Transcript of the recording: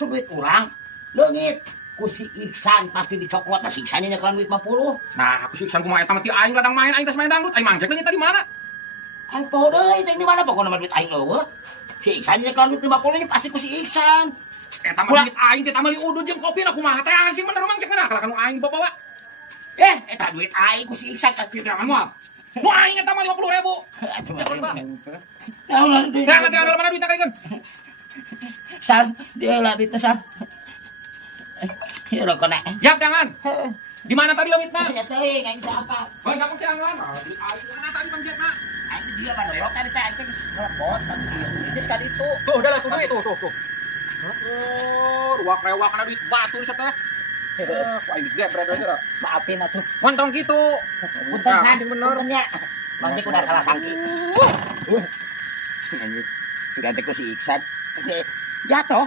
justru duit orang leungit ku si Iksan pasti dicokot. Nah si Iksan nya nyekelan duit 50. Nah, aku sih Iksan kumaha eta mah ti aing ladang main aing tes main dangdut. Aing mangjek leungit tadi mana? Aing poho deui teh di mana pokona duit aing eueuh. Si Iksan nya nyekelan duit 50 nya pasti ku si Iksan. Eta mah duit aing teh tamali udud jeung kopi na kumaha teh sih bener mangjek mana kalau aing bawa. Eta duit aing ku si Iksan tak pikiran moal. Nu aing eta mah 50.000. Nah, Nah, nanti ada mana duitna kalikeun? San, dia lah duitnya San. Ya lo kena. Yap, jangan. Di mana tadi duitna? Ya teh, nggak bisa apa. Oh, jangan jangan. Duit aing mana tadi mangjekna? Aing dia mana lo kan teh aing ngelepot kan dia. Ini kan itu. Tuh, udah lah tuh duit tuh. Oh, ruak-rewak kana duit batu di teh. Wah, ini gebret aja. Maafin atuh. Mantong gitu. Punten Nah, San, bener. punten ya. Bang udah salah sangki. Anjing. Ganti ku si Iksan. Jatuh.